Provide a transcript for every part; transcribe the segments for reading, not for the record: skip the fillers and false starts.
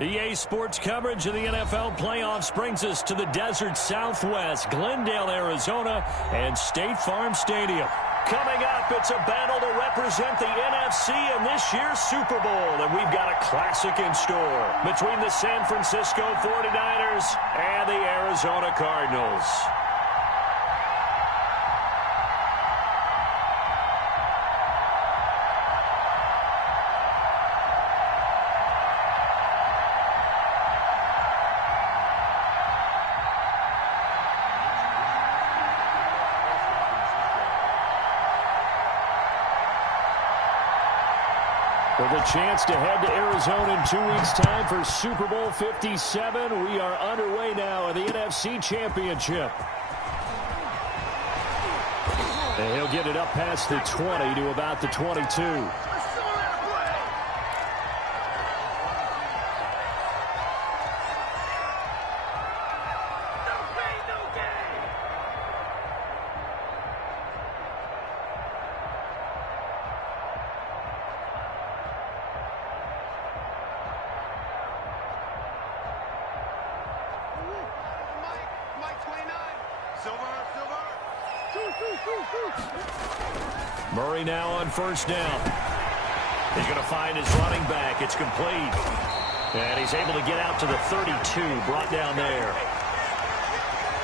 EA Sports coverage of the NFL playoffs brings us to the desert Southwest, Glendale, Arizona, and State Farm Stadium. Coming up, it's a battle to represent the NFC in this year's Super Bowl, and we've got a classic in store between the San Francisco 49ers and the Arizona Cardinals. With a chance to head to Arizona in 2 weeks' time for Super Bowl 57, we are underway now in the NFC Championship. And he'll get it up past the 20 to about the 22. Murray now on first down. He's going to find his running back. It's complete. And he's able to get out to the 32, brought down there.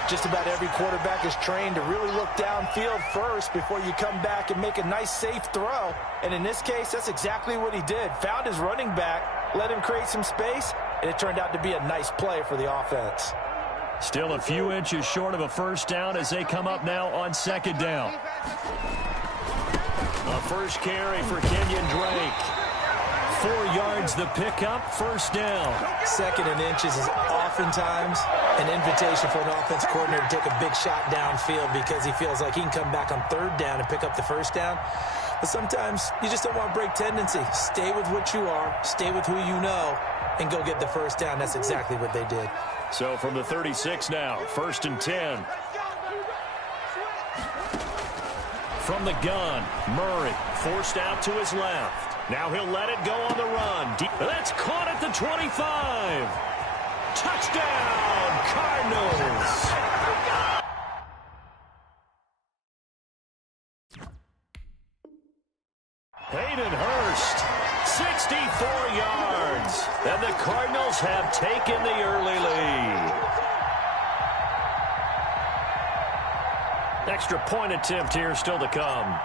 Just about every quarterback is trained to really look downfield first before you come back and make a nice, safe throw. And in this case, that's exactly what he did. Found his running back, let him create some space, and it turned out to be a nice play for the offense. Still a few inches short of a first down as they come up now on second down. A first carry for Kenyon Drake. 4 yards the pickup, first down. Second and inches is oftentimes an invitation for an offense coordinator to take a big shot downfield because he feels like he can come back on third down and pick up the first down. But sometimes you just don't want to break tendency. Stay with what you are, stay with who you know, and go get the first down. That's exactly what they did. So from the 36 now, first and 10. From the gun, Murray forced out to his left. Now he'll let it go on the run. That's caught at the 25. Touchdown, Cardinals. Hayden Hurst, 64 yards. And the Cardinals have taken the early lead. Extra point attempt here still to come.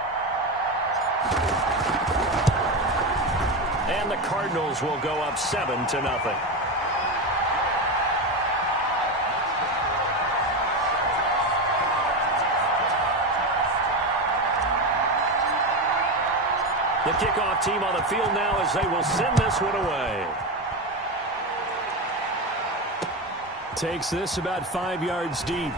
And the Cardinals will go up 7-0. The kickoff team on the field now as they will send this one away. Takes this about 5 yards deep.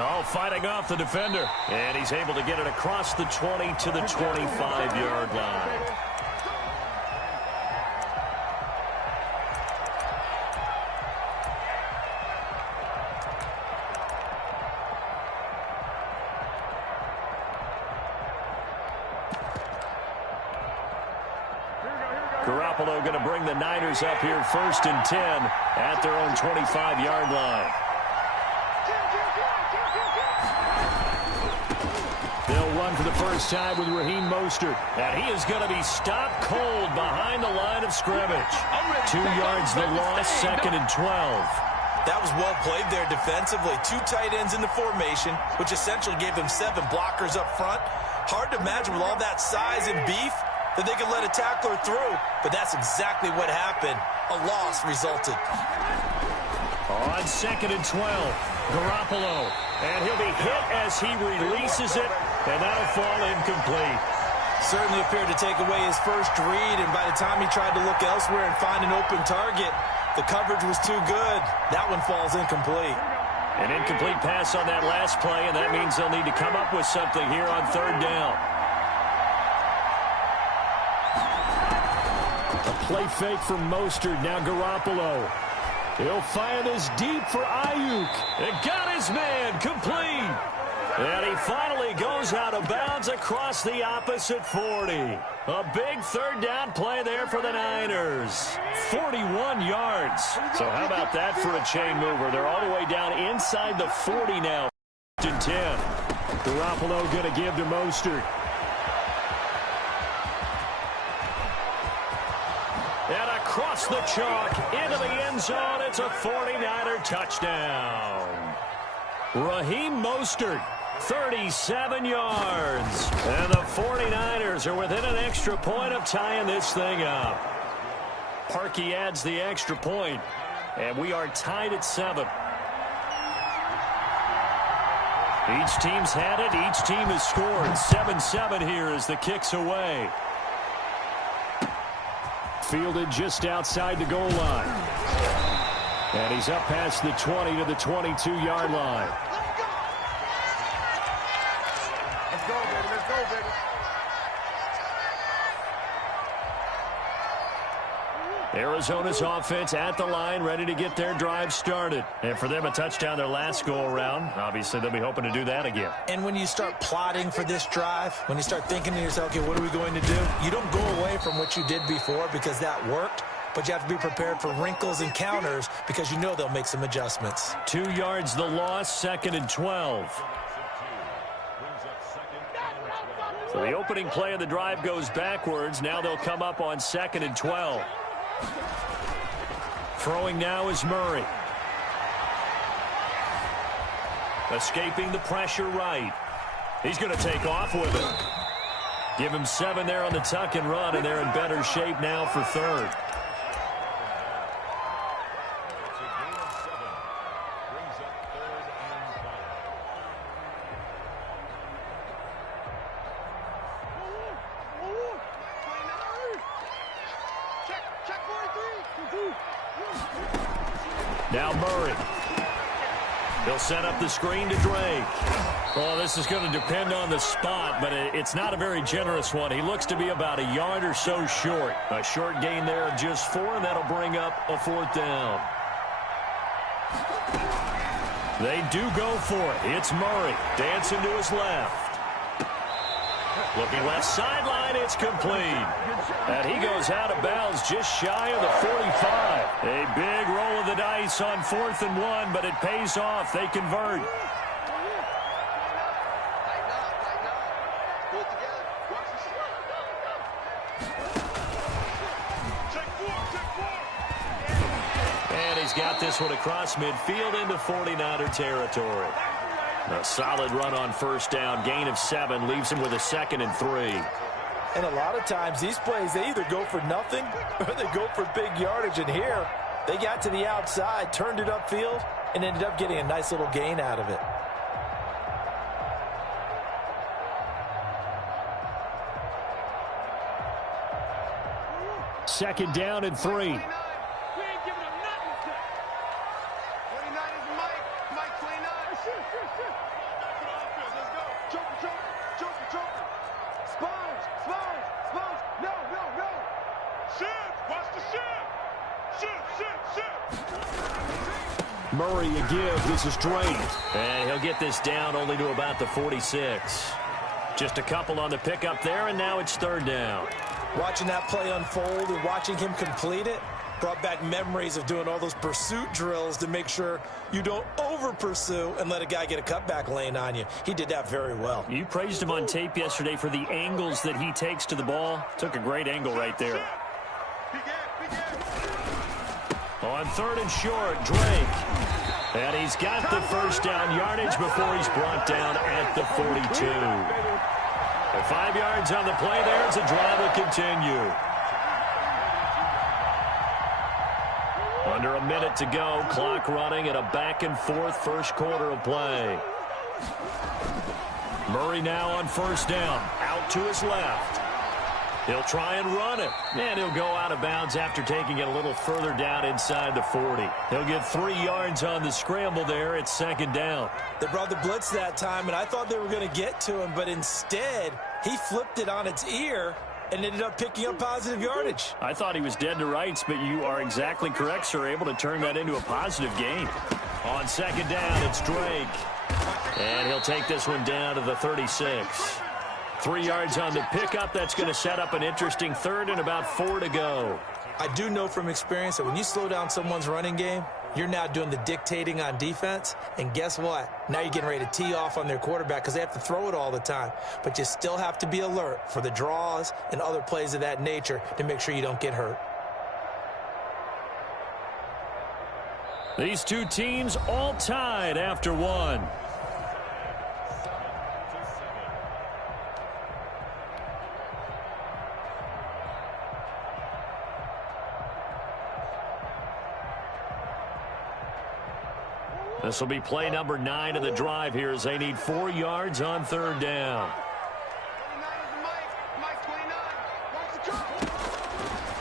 Oh, fighting off the defender. And he's able to get it across the 20 to the 25-yard line. Garoppolo going to bring the Niners up here first and 10 at their own 25-yard line. They'll run for the first time with Raheem Mostert. And he is going to be stopped cold behind the line of scrimmage. 2 yards the loss, second and 12. That was well played there defensively. 2 tight ends in the formation, which essentially gave them 7 blockers up front. Hard to imagine with all that size and beef that they could let a tackler through. But that's exactly what happened. A loss resulted. On second and 12, Garoppolo. And he'll be hit as he releases it, and that'll fall incomplete. Certainly appeared to take away his first read, and by the time he tried to look elsewhere and find an open target, the coverage was too good. That one falls incomplete. An incomplete pass on that last play, and that means they'll need to come up with something here on third down. A play fake from Mostert, now Garoppolo. He'll fire this deep for Ayuk. It got his man complete. And he finally goes out of bounds across the opposite 40. A big third down play there for the Niners. 41 yards. So how about that for a chain mover? They're all the way down inside the 40 now. 10. Garoppolo going to give to Mostert. And across the chalk into the end zone. It's a 49er touchdown. Raheem Mostert, 37 yards. And the 49ers are within an extra point of tying this thing up. Parkey adds the extra point, and we are tied at 7. Each team's had it. Each team has scored. 7-7 here as the kick's away. Fielded just outside the goal line. And he's up past the 20 to the 22-yard line. Let's go, baby. Let's go, baby. Arizona's offense at the line, ready to get their drive started. And for them, a touchdown their last go-around. Obviously, they'll be hoping to do that again. And when you start plotting for this drive, when you start thinking to yourself, okay, what are we going to do? You don't go away from what you did before because that worked, but you have to be prepared for wrinkles and counters because you know they'll make some adjustments. 2 yards the loss, 2nd and 12. So the opening play of the drive goes backwards. Now they'll come up on 2nd and 12. Throwing now is Murray. Escaping the pressure right. He's going to take off with it. Give him 7 there on the tuck and run, and they're in better shape now for 3rd. Now Murray. He'll set up the screen to Drake. Oh, this is going to depend on the spot, but it's not a very generous one. He looks to be about a yard or so short. A short gain there of just 4, and that'll bring up a 4th down. They do go for it. It's Murray dancing to his left. Looking left sideline, it's complete. And he goes out of bounds just shy of the 45. A big roll of the dice on 4th and 1, but it pays off. They convert. And he's got this one across midfield into 49er territory. A solid run on 1st down, gain of 7, leaves him with a 2nd and 3. And a lot of times these plays, they either go for nothing or they go for big yardage. And here, they got to the outside, turned it upfield, and ended up getting a nice little gain out of it. Second down and 3. Murray a give. This is Drake. And he'll get this down only to about the 46. Just a couple on the pickup there, and now it's 3rd down. Watching that play unfold and watching him complete it brought back memories of doing all those pursuit drills to make sure you don't over-pursue and let a guy get a cutback lane on you. He did that very well. You praised him on tape yesterday for the angles that he takes to the ball. Took a great angle right there. On 3rd and short, Drake. And he's got the 1st down yardage before he's brought down at the 42. 5 yards on the play there as the drive will continue. Under a minute to go, clock running at a back-and-forth 1st quarter of play. Murray now on 1st down, out to his left. He'll try and run it, and he'll go out of bounds after taking it a little further down inside the 40. He'll get 3 yards on the scramble there at 2nd down. They brought the blitz that time, and I thought they were going to get to him, but instead, he flipped it on its ear and ended up picking up positive yardage. I thought he was dead to rights, but you are exactly correct, sir. Able to turn that into a positive gain. On 2nd down, it's Drake. And he'll take this one down to the 36. 3 yards on the pickup. That's going to set up an interesting third and about 4 to go. I do know from experience that when you slow down someone's running game, you're now doing the dictating on defense. And guess what? Now you're getting ready to tee off on their quarterback because they have to throw it all the time. But you still have to be alert for the draws and other plays of that nature to make sure you don't get hurt. These two teams all tied after one. This will be play number 9 of the drive here as they need 4 yards on third down.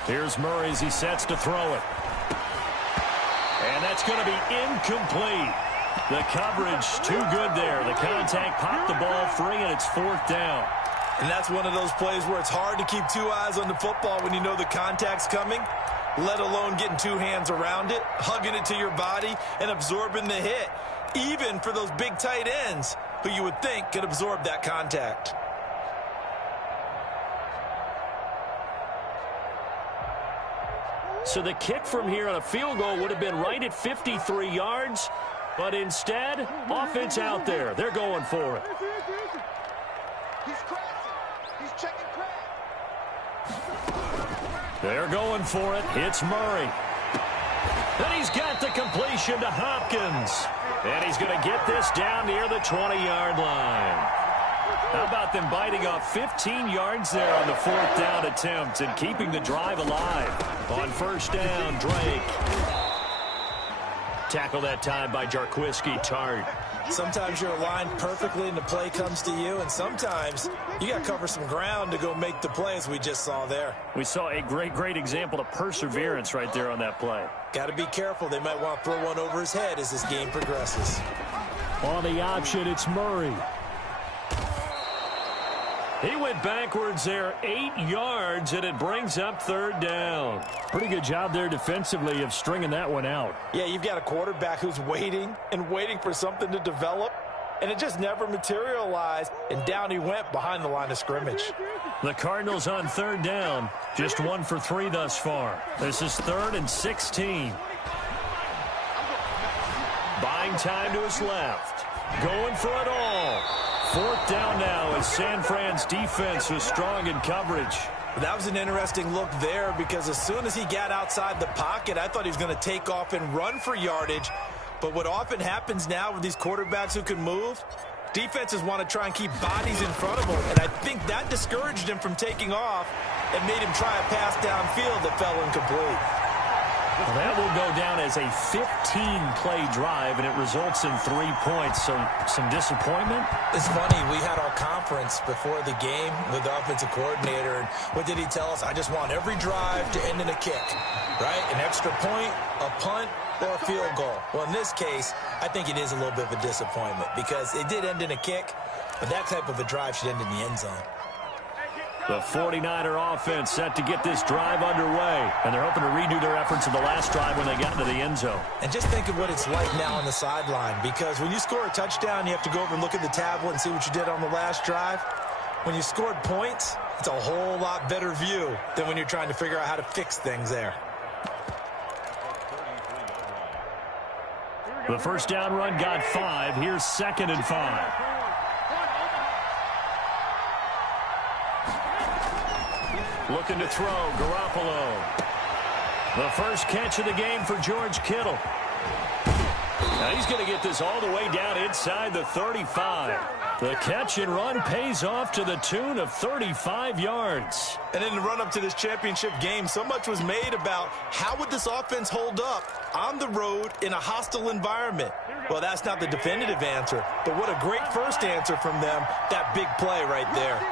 Here's Murray as he sets to throw it. And that's going to be incomplete. The coverage too good there. The contact popped the ball free, and it's 4th down. And that's one of those plays where it's hard to keep 2 eyes on the football when you know the contact's coming, let alone getting 2 hands around it, hugging it to your body, and absorbing the hit, even for those big tight ends who you would think could absorb that contact. So the kick from here on a field goal would have been right at 53 yards, but instead, offense out there. They're going for it. They're going for it. It's Murray. Then he's got the completion to Hopkins. And he's going to get this down near the 20-yard line. How about them biting off 15 yards there on the 4th down attempt and keeping the drive alive? On first down, Drake. Tackle that time by Jarquiski Tart. Sometimes you're aligned perfectly and the play comes to you, and sometimes you got to cover some ground to go make the play, as we just saw there. We saw a great example of perseverance right there on that play. Got to be careful. They might want to throw one over his head as this game progresses. On the option, it's Murray. He went backwards there 8 yards, and it brings up 3rd down. Pretty good job there defensively of stringing that one out. Yeah, you've got a quarterback who's waiting and waiting for something to develop, and it just never materialized, and down he went behind the line of scrimmage. The Cardinals on 3rd down, just 1 for 3 thus far. This is 3rd and 16. Buying time to his left. Going for it all. 4th down now as San Fran's defense was strong in coverage. That was an interesting look there because as soon as he got outside the pocket, I thought he was going to take off and run for yardage. But what often happens now with these quarterbacks who can move, defenses want to try and keep bodies in front of them. And I think that discouraged him from taking off and made him try a pass downfield that fell incomplete. Well, that will go down as a 15-play drive, and it results in 3 points. So some disappointment. It's funny. We had our conference before the game with the offensive coordinator. And what did he tell us? I just want every drive to end in a kick, right? An extra point, a punt, or a field goal. Well, in this case, I think it is a little bit of a disappointment because it did end in a kick, but that type of a drive should end in the end zone. The 49er offense set to get this drive underway, and they're hoping to redo their efforts in the last drive when they got into the end zone. And just think of what it's like now on the sideline, because when you score a touchdown, you have to go over and look at the tablet and see what you did on the last drive. When you scored points, it's a whole lot better view than when you're trying to figure out how to fix things there. The first down run got 5. Here's 2nd and 5. Looking to throw, Garoppolo. The first catch of the game for George Kittle. Now he's going to get this all the way down inside the 35. The catch and run pays off to the tune of 35 yards. And in the run-up to this championship game, so much was made about how would this offense hold up on the road in a hostile environment. Well, that's not the definitive answer, but what a great first answer from them, that big play right there.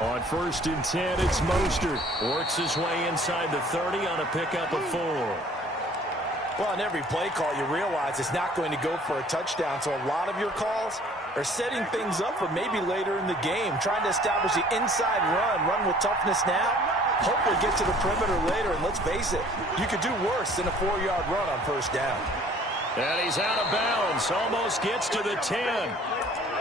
On 1st and 10, it's Mostert. Works his way inside the 30 on a pickup of 4. Well, in every play call, you realize it's not going to go for a touchdown, so a lot of your calls are setting things up for maybe later in the game, trying to establish the inside run with toughness now, Hopefully get to the perimeter later, and let's face it, you could do worse than a 4-yard run on first down. And he's out of bounds. Almost gets to the 10.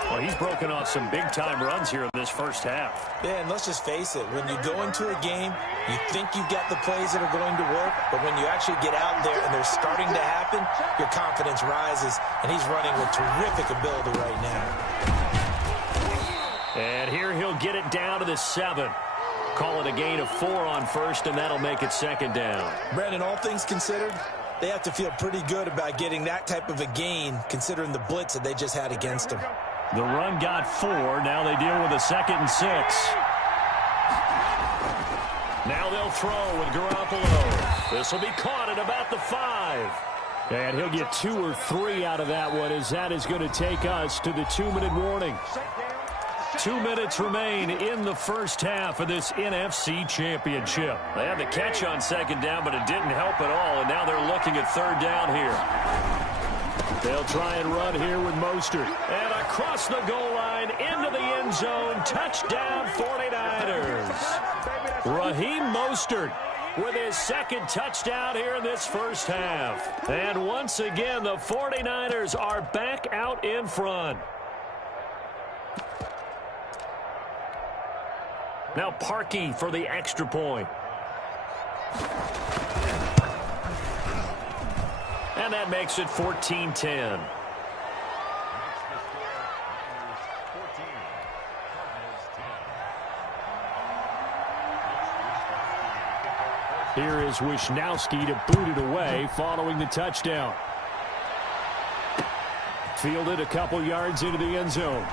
Well, he's broken off some big-time runs here in this first half. Yeah, and let's just face it. When you go into a game, you think you've got the plays that are going to work, but when you actually get out there and they're starting to happen, your confidence rises, and he's running with terrific ability right now. And here he'll get it down to the 7. Call it a gain of 4 on first, and that'll make it second down. Brandon, all things considered, they have to feel pretty good about getting that type of a gain, considering the blitz that they just had against them. The run got 4. Now they deal with a 2nd and 6. Now they'll throw with Garoppolo. This will be caught at about the 5. And he'll get 2 or 3 out of that one, as that is going to take us to the 2-minute warning. 2 minutes remain in the first half of this NFC Championship. They had the catch on second down, but it didn't help at all, and now they're looking at third down here. They'll try and run here with Mostert. And across the goal line, into the end zone, touchdown 49ers. Raheem Mostert with his 2nd touchdown here in this first half. And once again, the 49ers are back out in front. Now Parkey for the extra point. And that makes it 14-10. Here is Wisnowski to boot it away following the touchdown. Fielded a couple yards into the end zone.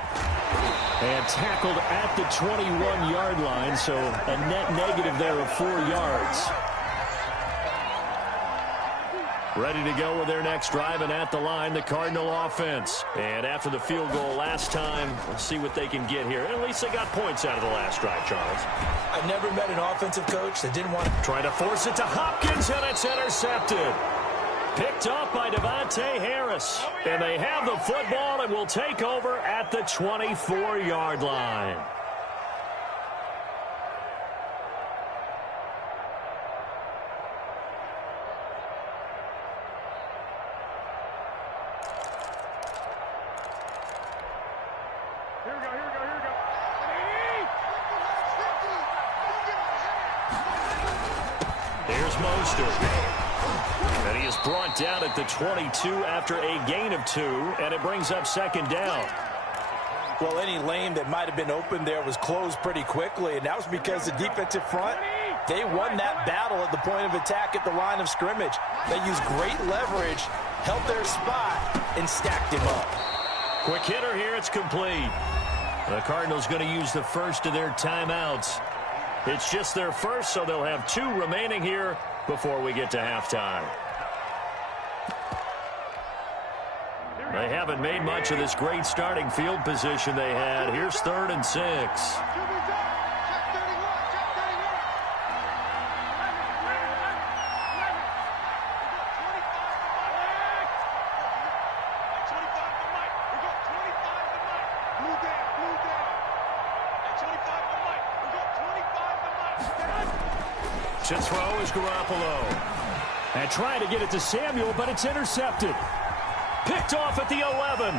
And tackled at the 21-yard line, so a net negative there of 4 yards. Ready to go with their next drive, and at the line, the Cardinal offense. And after the field goal last time, we'll see what they can get here. At least they got points out of the last drive, Charles. I've never met an offensive coach that didn't want to try to force it to Hopkins, and it's intercepted. Picked off by Devontae Harris. And they have the football and will take over at the 24-yard line. Here we go. Here's Mostert. And he is brought down at the 22 after a gain of 2, and it brings up second down. Well, any lane that might have been open there was closed pretty quickly, and that was because the defensive front, they won that battle at the point of attack at the line of scrimmage. They used great leverage, held their spot, and stacked him up. Quick hitter here, it's complete. The Cardinals going to use the first of their timeouts. It's just their first, so they'll have 2 remaining here before we get to halftime. They haven't made much of this great starting field position they had. Here's 3rd and 6. To throw is Garoppolo. And trying to get it to Samuel, but it's intercepted. Picked off at the 11.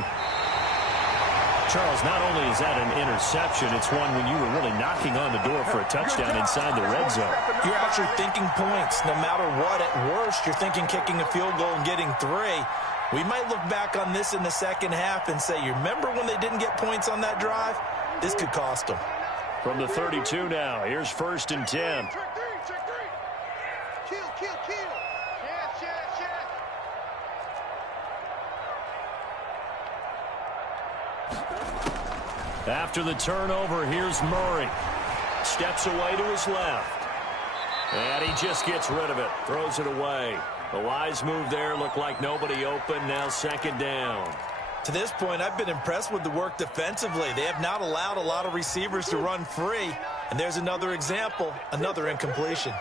Charles, not only is that an interception, it's one when you were really knocking on the door for a touchdown inside the red zone. You're actually thinking points. No matter what, at worst, you're thinking kicking a field goal and getting 3. We might look back on this in the second half and say, you remember when they didn't get points on that drive? This could cost them. From the 32 now, here's 1st and 10. After the turnover, here's Murray. Steps away to his left. And he just gets rid of it. Throws it away. A wise move there. Looked like nobody open. Now second down. To this point, I've been impressed with the work defensively. They have not allowed a lot of receivers to run free. And there's another example, another incompletion.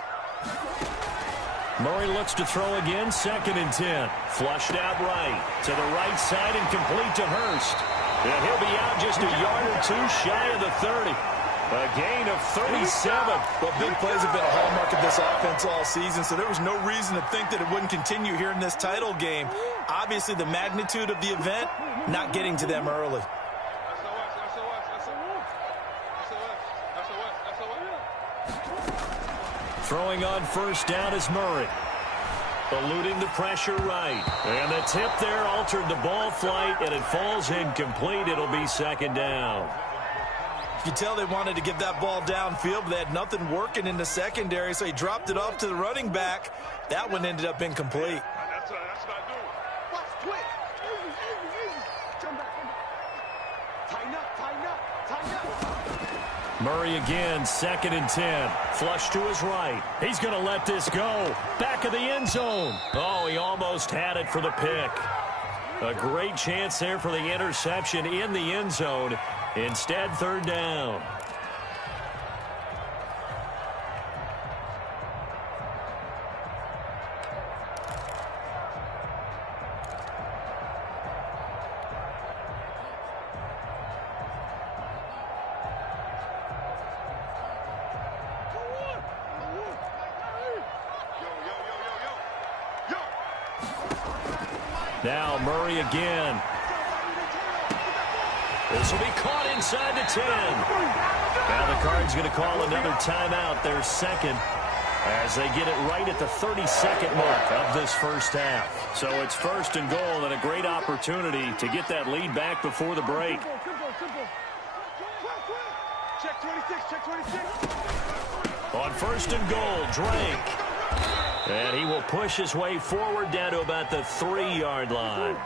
Murray looks to throw again. 2nd and 10. Flushed out right. To the right side and complete to Hurst. And he'll be out just a yard or 2 shy of the 30. A gain of 37. Well, big plays have been a hallmark of this offense all season, so there was no reason to think that it wouldn't continue here in this title game. Obviously, the magnitude of the event not getting to them early. Throwing on first down is Murray. Eluding the pressure right. And the tip there altered the ball flight, and it falls incomplete. It'll be second down. You can tell they wanted to get that ball downfield, but they had nothing working in the secondary, so he dropped it off to the running back. That one ended up incomplete. That's what I do. Watch, twitch. Come back. Tighten up. Murray again, 2nd and 10. Flush to his right. He's going to let this go. Back of the end zone. Oh, he almost had it for the pick. A great chance there for the interception in the end zone. Instead, 3rd down. Now Murray again. This will be caught inside the 10. Now the Cards going to call another timeout, their second, as they get it right at the 32nd mark of this first half. So it's 1st and goal, and a great opportunity to get that lead back before the break. Check 26, check 26. On 1st and goal, Drake. And he will push his way forward down to about the 3-yard line.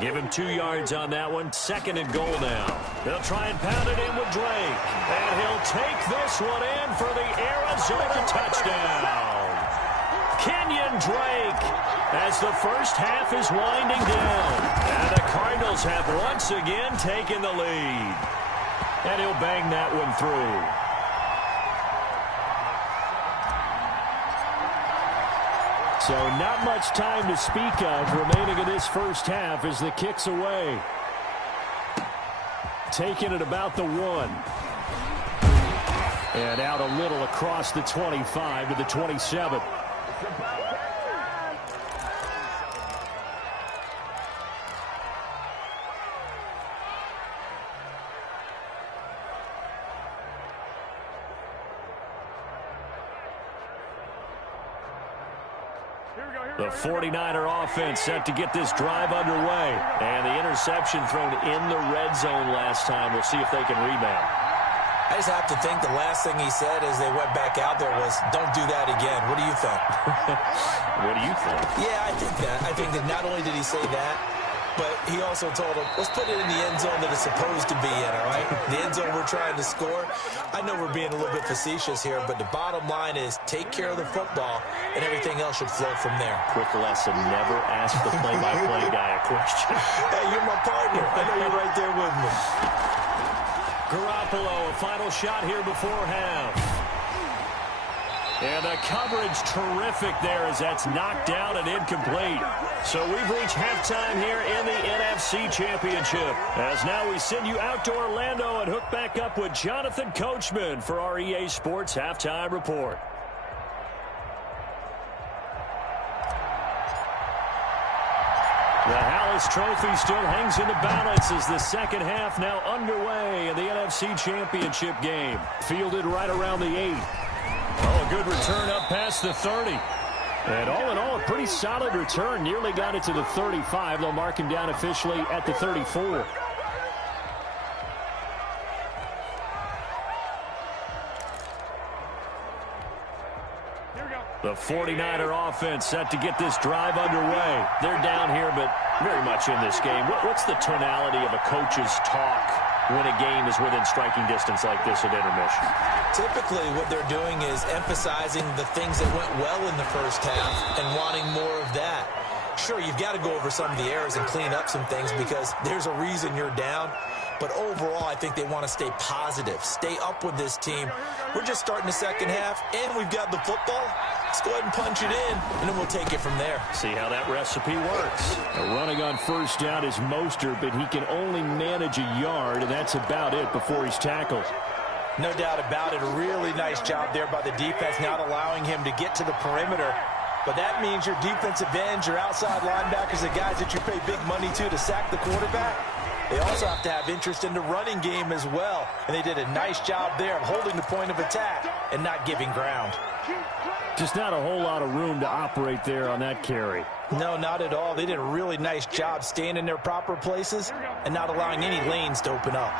Give him 2 yards on that one. 2nd and goal now. They'll try and pound it in with Drake. And he'll take this one in for the Arizona touchdown. Kenyon Drake as the first half is winding down. And the Cardinals have once again taken the lead. And he'll bang that one through. So not much time to speak of remaining in this first half as the kick's away. Taking it about the 1. And out a little across the 25 to the 27. The 49er offense set to get this drive underway. And the interception thrown in the red zone last time. We'll see if they can rebound. I just have to think the last thing he said as they went back out there was, don't do that again. What do you think? What do you think? Yeah, I think that. I think that not only did he say that, but he also told him, let's put it in the end zone that it's supposed to be in, all right? The end zone we're trying to score. I know we're being a little bit facetious here, but the bottom line is take care of the football, and everything else should flow from there. Quick lesson, never ask the play-by-play guy a question. Hey, you're my partner. I know you're right there with me. Garoppolo, a final shot here before half. And the coverage terrific there as that's knocked down and incomplete. So we've reached halftime here in the NFC Championship. As now we send you out to Orlando and hook back up with Jonathan Coachman for our EA Sports Halftime Report. The Hallis Trophy still hangs in the balance as the second half now underway in the NFC Championship game. Fielded right around the 8. Oh, a good return up past the 30. And all in all, a pretty solid return. Nearly got it to the 35. They'll mark him down officially at the 34. The 49er offense set to get this drive underway. They're down here, but very much in this game. What's the tonality of a coach's talk when a game is within striking distance like this at intermission? Typically, what they're doing is emphasizing the things that went well in the first half and wanting more of that. Sure, you've got to go over some of the errors and clean up some things because there's a reason you're down. But overall, I think they want to stay positive, stay up with this team. We're just starting the second half, and we've got the football. Let's go ahead and punch it in, and then we'll take it from there. See how that recipe works. Running on first down is Mostert, but he can only manage a yard, and that's about it before he's tackled. No doubt about it. A really nice job there by the defense, not allowing him to get to the perimeter. But that means your defensive ends, your outside linebackers, the guys that you pay big money to sack the quarterback, they also have to have interest in the running game as well. And they did a nice job there of holding the point of attack and not giving ground. Just not a whole lot of room to operate there on that carry. No, not at all. They did a really nice job staying in their proper places and not allowing any lanes to open up.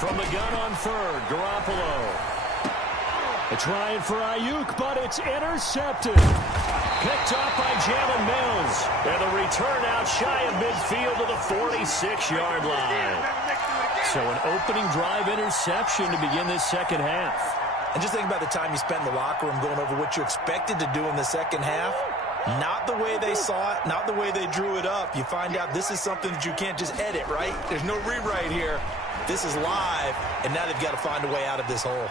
From the gun on third, Garoppolo. Trying for Ayuk, but it's intercepted. Picked off by Jalen Mills. And the return out shy of midfield to the 46-yard line. So an opening drive interception to begin this second half. And just think about the time you spent in the locker room going over what you expected to do in the second half. Not the way they saw it, not the way they drew it up. You find out this is something that you can't just edit, right? There's no rewrite here. This is live, and now they've got to find a way out of this hole.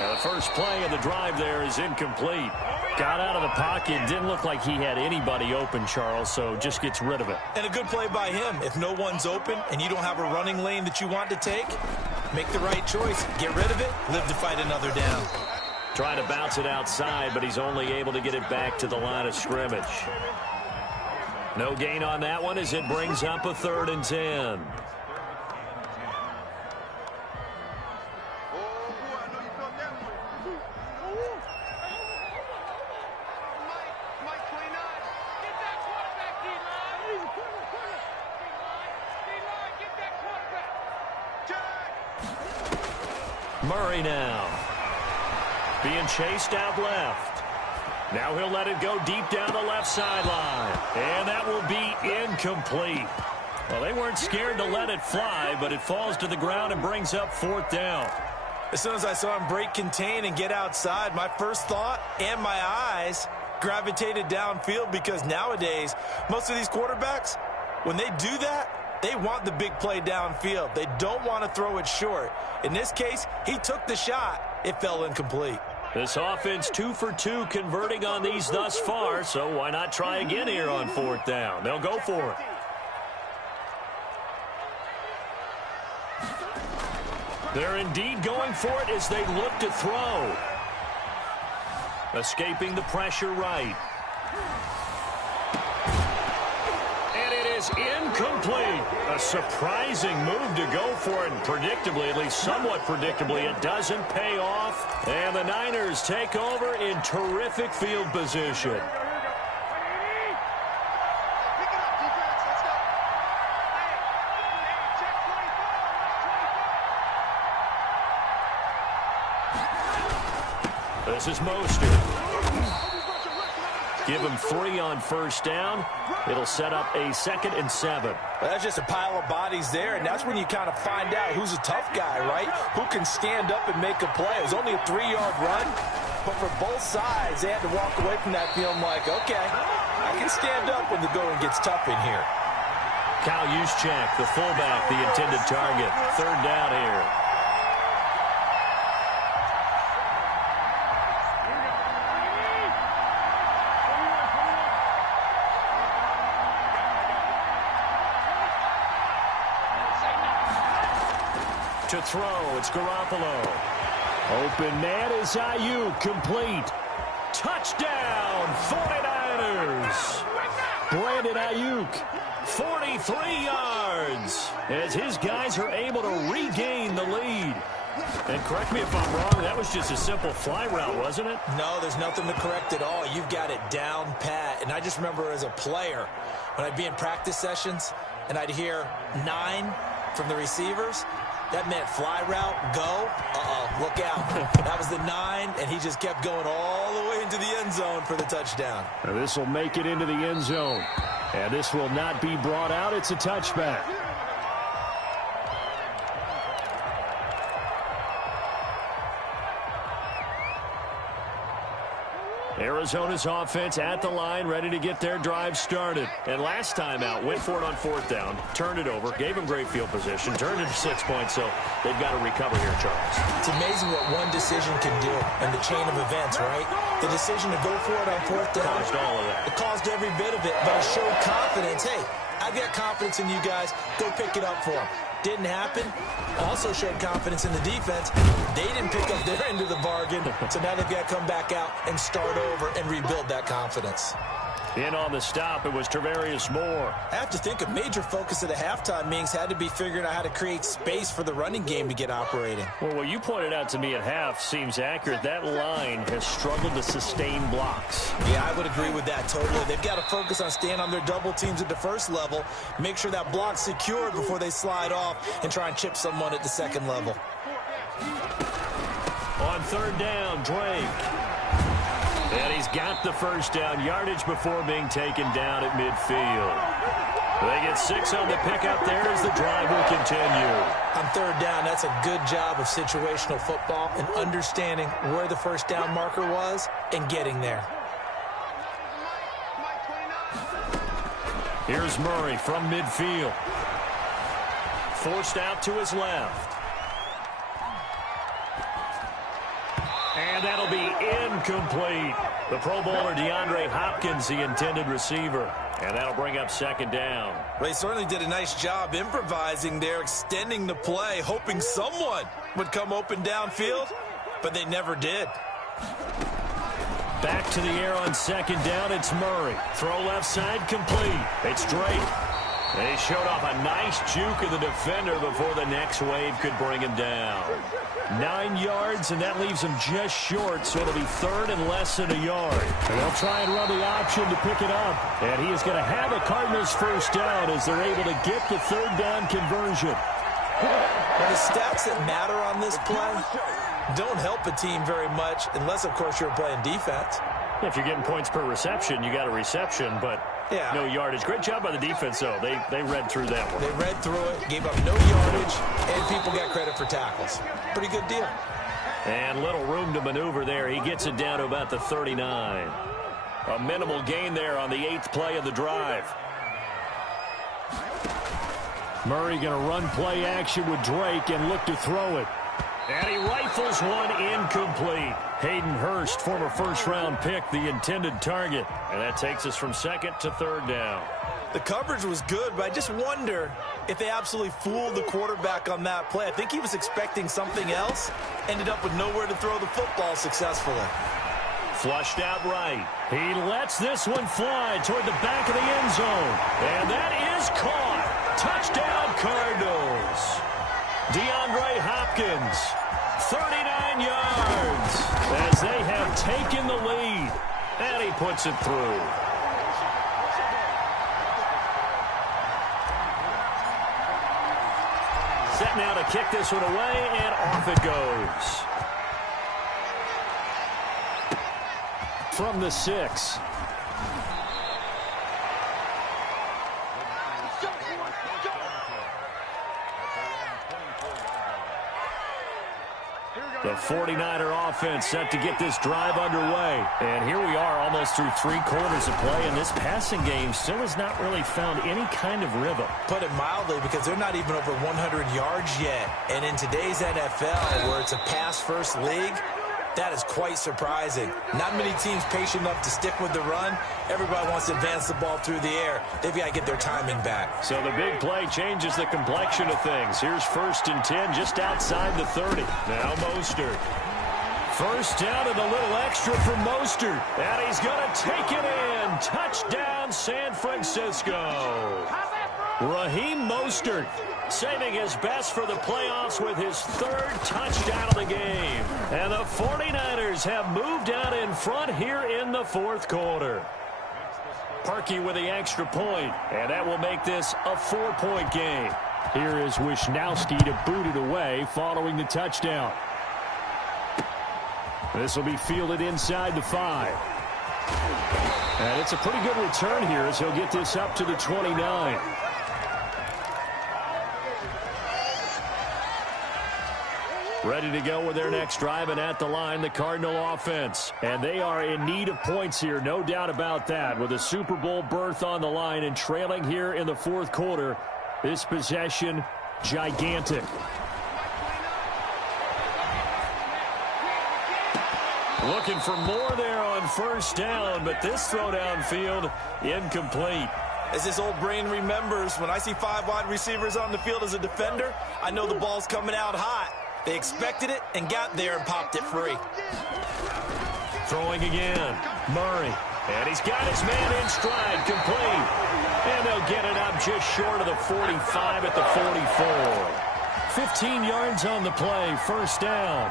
Now the first play of the drive there is incomplete. Got out of the pocket. Didn't look like he had anybody open, Charles, so just gets rid of it. And a good play by him. If no one's open and you don't have a running lane that you want to take, make the right choice. Get rid of it. Live to fight another down. Trying to bounce it outside, but he's only able to get it back to the line of scrimmage. No gain on that one as it brings up a 3rd and 10. Murray now. Being chased out left. Now he'll let it go deep down the left sideline. And that will be incomplete. Well, they weren't scared to let it fly, but it falls to the ground and brings up 4th down. As soon as I saw him break contain and get outside, my first thought and my eyes gravitated downfield, because nowadays, most of these quarterbacks, when they do that, they want the big play downfield. They don't want to throw it short. In this case, he took the shot. It fell incomplete. This offense 2 for 2 converting on these thus far, so why not try again here on 4th down? They'll go for it. They're indeed going for it as they look to throw. Escaping the pressure right. Incomplete. A surprising move to go for it, and predictably, at least somewhat predictably, it doesn't pay off. And the Niners take over in terrific field position. This is Mostert. Give him 3 on 1st down. It'll set up a 2nd and 7. Well, that's just a pile of bodies there, and that's when you kind of find out who's a tough guy, right? Who can stand up and make a play. It was only a 3-yard run, but for both sides, they had to walk away from that feeling like, okay, I can stand up when the going gets tough in here. Kyle Juszczyk, the fullback, the intended target. 3rd down here. To throw, it's Garoppolo. Open man is Ayuk, complete. Touchdown, 49ers. Brandon Ayuk, 43 yards, as his guys are able to regain the lead. And correct me if I'm wrong, that was just a simple fly route, wasn't it? No, there's nothing to correct at all. You've got it down pat. And I just remember as a player, when I'd be in practice sessions and I'd hear 9 from the receivers, that meant fly route, go, look out. That was the 9, and he just kept going all the way into the end zone for the touchdown. Now this will make it into the end zone. And this will not be brought out. It's a touchback. Arizona's offense at the line, ready to get their drive started. And last time out, went for it on 4th down, turned it over, gave them great field position, turned it to 6 points, so they've got to recover here, Charles. It's amazing what one decision can do in the chain of events, right? The decision to go for it on 4th down. Caused all of that. It caused every bit of it, but it showed confidence. Hey, I've got confidence in you guys. Go pick it up for them. Didn't happen. Also showed confidence in the defense. They didn't pick up their end of the bargain, so now they've got to come back out and start over and rebuild that confidence. In on the stop, it was Travarius Moore. I have to think a major focus of the halftime meetings had to be figuring out how to create space for the running game to get operating. Well, what you pointed out to me at half seems accurate. That line has struggled to sustain blocks. Yeah, I would agree with that totally. They've got to focus on staying on their double teams at the first level, make sure that block's secured before they slide off and try and chip someone at the second level. On third down, Drake. And he's got the first down, yardage before being taken down at midfield. They get 6 on the pickup there as the drive will continue. On third down, that's a good job of situational football and understanding where the first down marker was and getting there. Here's Murray from midfield. Forced out to his left. And that'll be incomplete. The Pro Bowler DeAndre Hopkins, the intended receiver. And that'll bring up second down. Well, he certainly did a nice job improvising there, extending the play, hoping someone would come open downfield, but they never did. Back to the air on second down, it's Murray. Throw left side, complete. It's Drake. They showed off a nice juke of the defender before the next wave could bring him down. 9 yards, and that leaves him just short, so it'll be third and less than a yard. And they'll try and run the option to pick it up. And he is going to have a Cardinals first down as they're able to get the third down conversion. Well, the stats that matter on this play don't help a team very much, unless, of course, you're playing defense. If you're getting points per reception, you got a reception, but no yardage. Great job by the defense, though. They read through that one. They read through it, gave up no yardage, and people got credit for tackles. Pretty good deal. And little room to maneuver there. He gets it down to about the 39. A minimal gain there on the 8th play of the drive. Murray going to run play action with Drake and look to throw it. And he rifles one incomplete. Hayden Hurst, former first-round pick, the intended target. And that takes us from second to third down. The coverage was good, but I just wonder if they absolutely fooled the quarterback on that play. I think he was expecting something else, ended up with nowhere to throw the football successfully. Flushed out right. He lets this one fly toward the back of the end zone. And that is caught. Touchdown, Cardinals. DeAndre Hopkins, 39 yards, as they have taken the lead. And he puts it through. Set now to kick this one away, and off it goes. From the 6. The 49er offense set to get this drive underway. And here we are almost through 3 quarters of play, and this passing game still has not really found any kind of rhythm. Put it mildly, because they're not even over 100 yards yet. And in today's NFL, where it's a pass-first league, that is quite surprising. Not many teams patient enough to stick with the run. Everybody wants to advance the ball through the air. They've got to get their timing back. So the big play changes the complexion of things. Here's 1st and 10 just outside the 30. Now Mostert. First down and a little extra for Mostert. And he's going to take it in. Touchdown, San Francisco. Raheem Mostert saving his best for the playoffs with his 3rd touchdown of the game. And the 49ers have moved out in front here in the 4th quarter. Parkey with the extra point, and that will make this a 4-point game. Here is Wisnowski to boot it away following the touchdown. This will be fielded inside the 5. And it's a pretty good return here as he'll get this up to the 29. Ready to go with their next drive, and at the line, the Cardinal offense. And they are in need of points here, no doubt about that. With a Super Bowl berth on the line and trailing here in the 4th quarter, this possession, gigantic. Looking for more there on first down, but this throw downfield, incomplete. As his old brain remembers, when I see 5 wide receivers on the field as a defender, I know the ball's coming out hot. They expected it and got there and popped it free. Throwing again, Murray. And he's got his man in stride, complete. And they'll get it up just short of the 45 at the 44. 15 yards on the play, first down.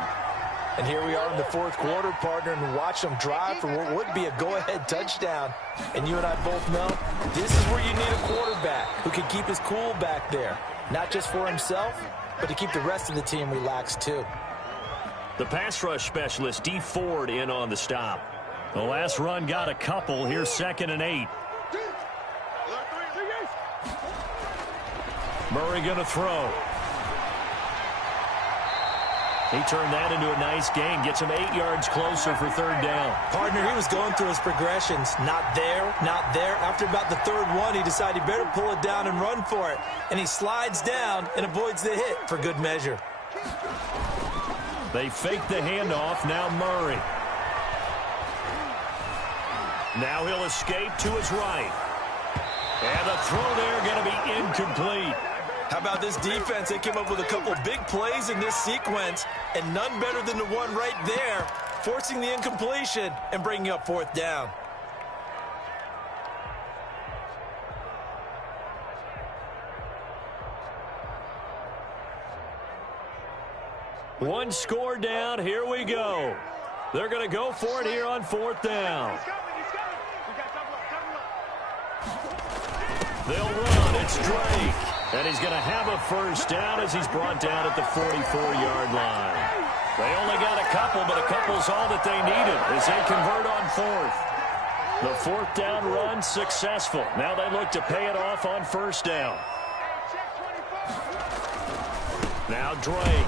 And here we are in the fourth quarter, partner, and watch them drive for what would be a go-ahead touchdown. And you and I both know this is where you need a quarterback who can keep his cool back there. Not just for himself, but to keep the rest of the team relaxed too. The pass rush specialist, D. Ford, in on the stop. The last run got a couple. Here's 2nd and 8. Murray going to throw. He turned that into a nice gain. Gets him 8 yards closer for third down. Partner, he was going through his progressions. Not there, not there. After about the third one, he decided he better pull it down and run for it. And he slides down and avoids the hit for good measure. They fake the handoff. Now Murray. Now he'll escape to his right. And the throw there going to be incomplete. How about this defense? They came up with a couple big plays in this sequence, and none better than the one right there, forcing the incompletion and bringing up fourth down. One score down. Here we go. They're going to go for it here on fourth down. They'll run. It's Drake. And he's going to have a first down as he's brought down at the 44-yard line. They only got a couple, but a couple's all that they needed as they convert on fourth. The fourth down run successful. Now they look to pay it off on first down. Now Drake.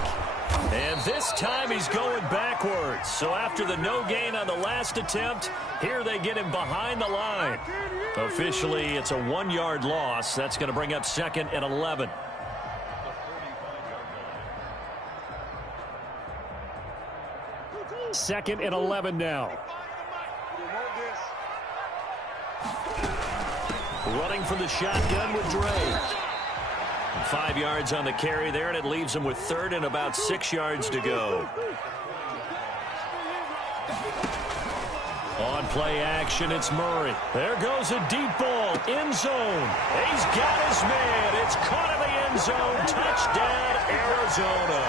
And this time he's going backwards. So after the no gain on the last attempt, here they get him behind the line. Officially, it's a 1-yard loss. That's going to bring up 2nd and 11. Second and 11 now. Running from the shotgun with Drake. 5 yards on the carry there, and it leaves him with third and about 6 yards to go. On play action, it's Murray. There goes a deep ball, end zone. He's got his man. It's caught in the end zone. Touchdown, Arizona.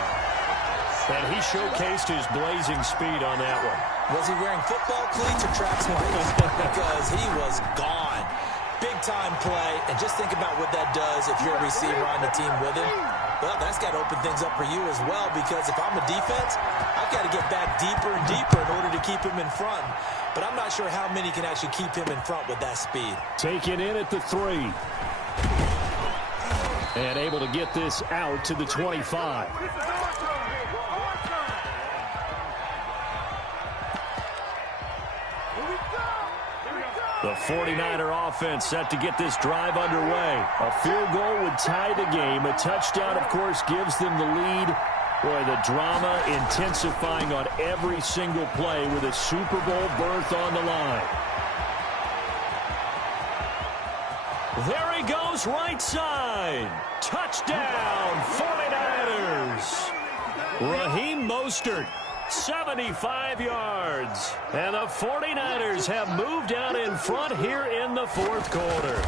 And he showcased his blazing speed on that one. Was he wearing football cleats or track slides? Because he was gone. Big-time play, and just think about what that does if you're a receiver on the team with him. Well, that's got to open things up for you as well, because if I'm a defense, I've got to get back deeper and deeper in order to keep him in front. But I'm not sure how many can actually keep him in front with that speed. Taken in at the 3. And able to get this out to the 25. The 49er offense set to get this drive underway. A field goal would tie the game. A touchdown, of course, gives them the lead. Boy, the drama intensifying on every single play with a Super Bowl berth on the line. There he goes, right side. Touchdown, 49ers. Raheem Mostert. 75 yards. And the 49ers have moved out in front here in the fourth quarter.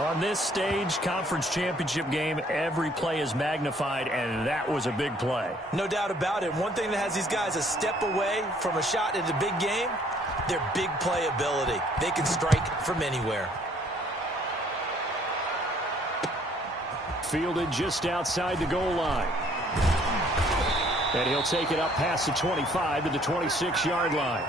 On this stage, conference championship game, every play is magnified, and that was a big play. No doubt about it. One thing that has these guys a step away from a shot at a big game, their big play ability. They can strike from anywhere. Fielded just outside the goal line. And he'll take it up past the 25 to the 26-yard line.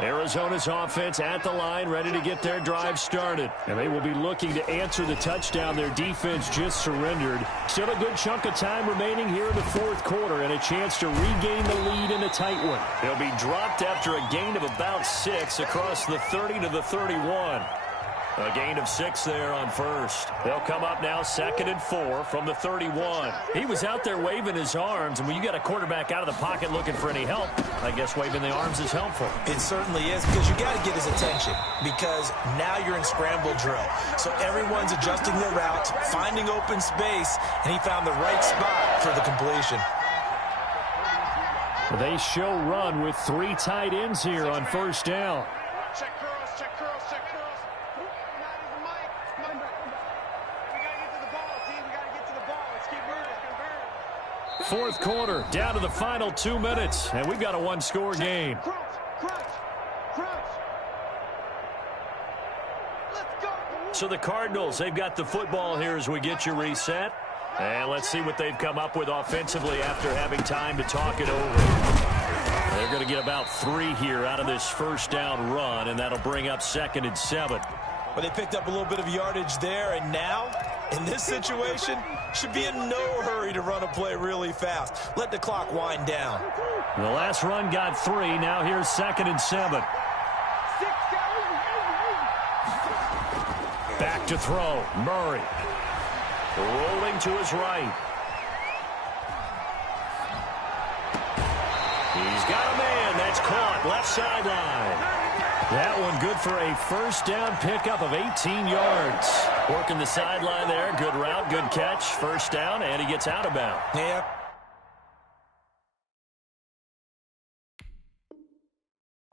Arizona's offense at the line, ready to get their drive started. And they will be looking to answer the touchdown their defense just surrendered. Still a good chunk of time remaining here in the fourth quarter and a chance to regain the lead in a tight one. They'll be dropped after a gain of about 6 across the 30 to the 31. A gain of 6 there on first. They'll come up now 2nd and 4 from the 31. He was out there waving his arms, and when you got a quarterback out of the pocket looking for any help, I guess waving the arms is helpful. It certainly is, because you got to get his attention, because now you're in scramble drill. So everyone's adjusting their routes, finding open space, and he found the right spot for the completion. They show run with 3 tight ends here on first down. Check curls, check curls, check curls. We got to get to the ball, team. We got to get to the ball. Let's keep moving. Fourth quarter, down to the final 2 minutes, and we've got a one-score game. Crunch, crunch, crunch. Let's go. So the Cardinals, they've got the football here as we get you reset. And let's see what they've come up with offensively after having time to talk it over. They're going to get about 3 here out of this first down run, and that'll bring up 2nd and 7. But they picked up a little bit of yardage there, and now, in this situation, should be in no hurry to run a play really fast. Let the clock wind down. The last run got 3. Now here's 2nd and 7. Back to throw. Murray. Rolling to his right. He's got a man. That's caught. Left sideline. That one good for a first down pickup of 18 yards. Working the sideline there. Good route, good catch. First down, and he gets out of bounds. Yeah.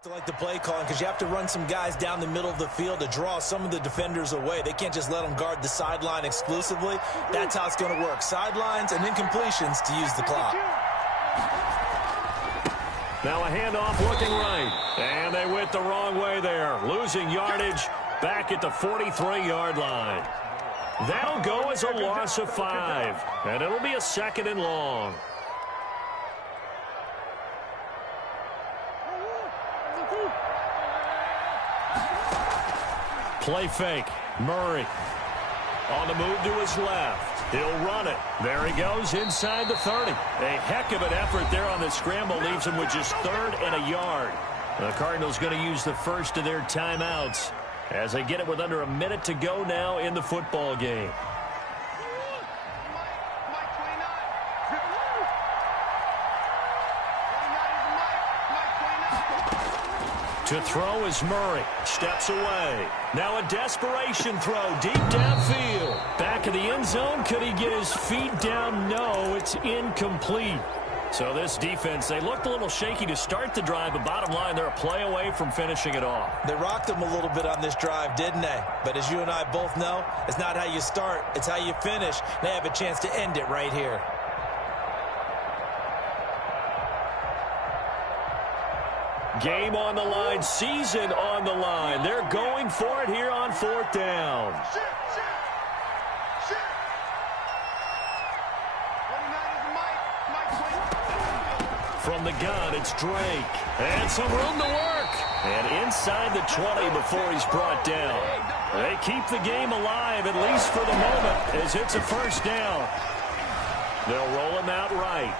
I like the play calling, because you have to run some guys down the middle of the field to draw some of the defenders away. They can't just let them guard the sideline exclusively. That's how it's going to work. Sidelines and incompletions to use the clock. Now a handoff looking right. And they went the wrong way there. Losing yardage back at the 43-yard line. That'll go as a loss of 5. And it'll be a 2nd and long. Play fake. Murray on the move to his left. He'll run it. There he goes inside the 30. A heck of an effort there on the scramble. Leaves him with just 3rd and a yard. The Cardinals going to use the first of their timeouts as they get it with under a minute to go now in the football game. To throw is Murray. Steps away. Now a desperation throw deep downfield. Back of the end zone. Could he get his feet down? No, it's incomplete. So this defense, they looked a little shaky to start the drive, but bottom line, they're a play away from finishing it off. They rocked them a little bit on this drive, didn't they? But as you and I both know, it's not how you start, it's how you finish. They have a chance to end it right here. Game on the line, season on the line. They're going for it here on 4th down. From the gun, it's Drake. And some room to work. And inside the 20 before he's brought down. They keep the game alive, at least for the moment, as it's a first down. They'll roll him out right.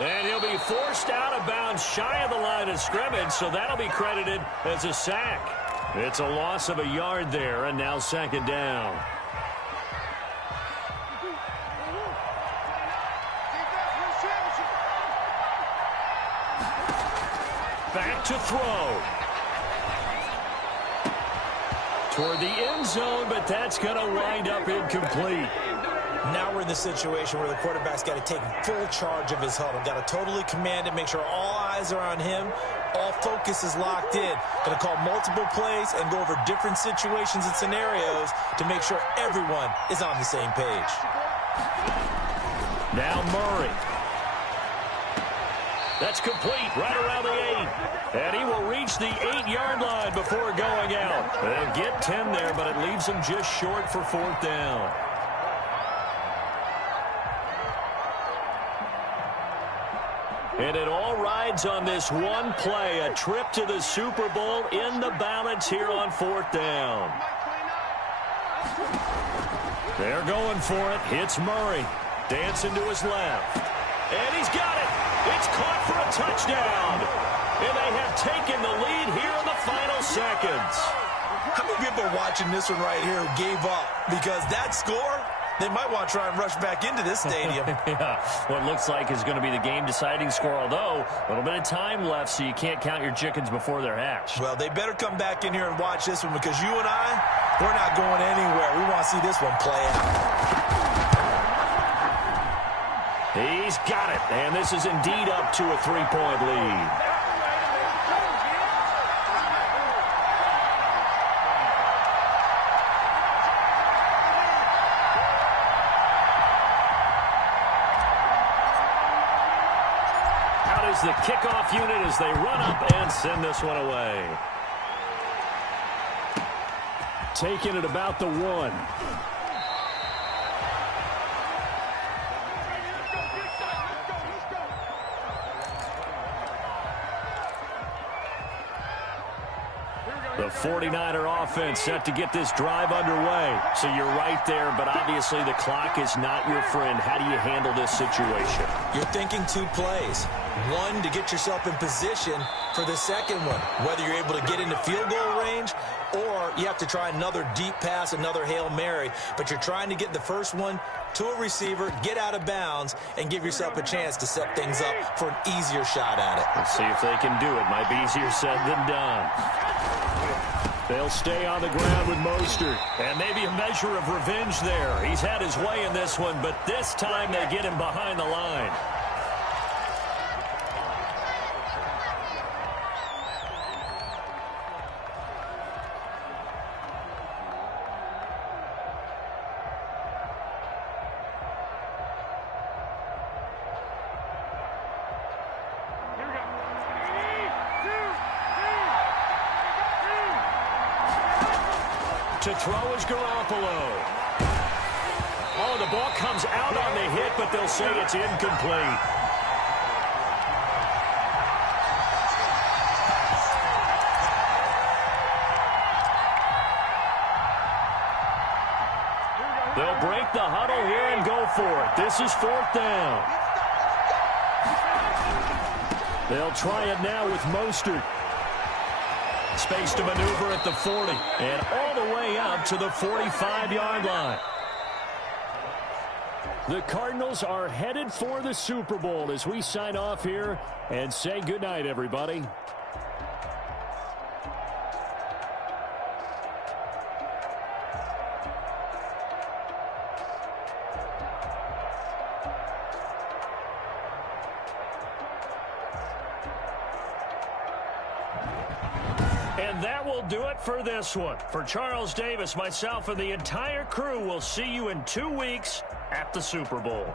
And he'll be forced out of bounds shy of the line of scrimmage, so that'll be credited as a sack. It's a loss of a yard there, and now 2nd down. Back to throw. Toward the end zone, but that's going to wind up incomplete. Now we're in the situation where the quarterback's got to take full charge of his huddle. Got to totally command it, make sure all eyes are on him. All focus is locked in. Going to call multiple plays and go over different situations and scenarios to make sure everyone is on the same page. Now Murray. That's complete right around the 8. And he will reach the 8-yard line before going out. They'll get 10 there, but it leaves him just short for 4th down. And it all rides on this one play, a trip to the Super Bowl in the balance here on 4th down. They're going for it. Hits Murray. Dancing to his left. And he's got it. It's caught for a touchdown. And they have taken the lead here in the final seconds. How many people are watching this one right here who gave up? Because that score, they might want to try and rush back into this stadium. Yeah, what looks like is going to be the game-deciding score, although a little bit of time left, so you can't count your chickens before they're hatched. Well, they better come back in here and watch this one because you and I, we're not going anywhere. We want to see this one play out. He's got it, and this is indeed up to a 3-point lead. Out is the kickoff unit as they run up and send this one away. Taking it about the 1. The 49er offense set to get this drive underway. So you're right there, but obviously the clock is not your friend. How do you handle this situation? You're thinking 2 plays. One, to get yourself in position for the second one, whether you're able to get into field goal range or you have to try another deep pass, another Hail Mary. But you're trying to get the first one to a receiver, get out of bounds, and give yourself a chance to set things up for an easier shot at it. Let's see if they can do it. Might be easier said than done. They'll stay on the ground with Mostert. And maybe a measure of revenge there. He's had his way in this one, but this time they get him behind the line. To throw is Garoppolo. Oh, the ball comes out on the hit, but they'll say it's incomplete. They'll break the huddle here and go for it. This is 4th down. They'll try it now with Mostert. Space to maneuver at the 40 and all the way out to the 45-yard line. The Cardinals are headed for the Super Bowl as we sign off here and say goodnight, everybody. And that will do it for this one. For Charles Davis, myself, and the entire crew, will see you in 2 weeks at the Super Bowl.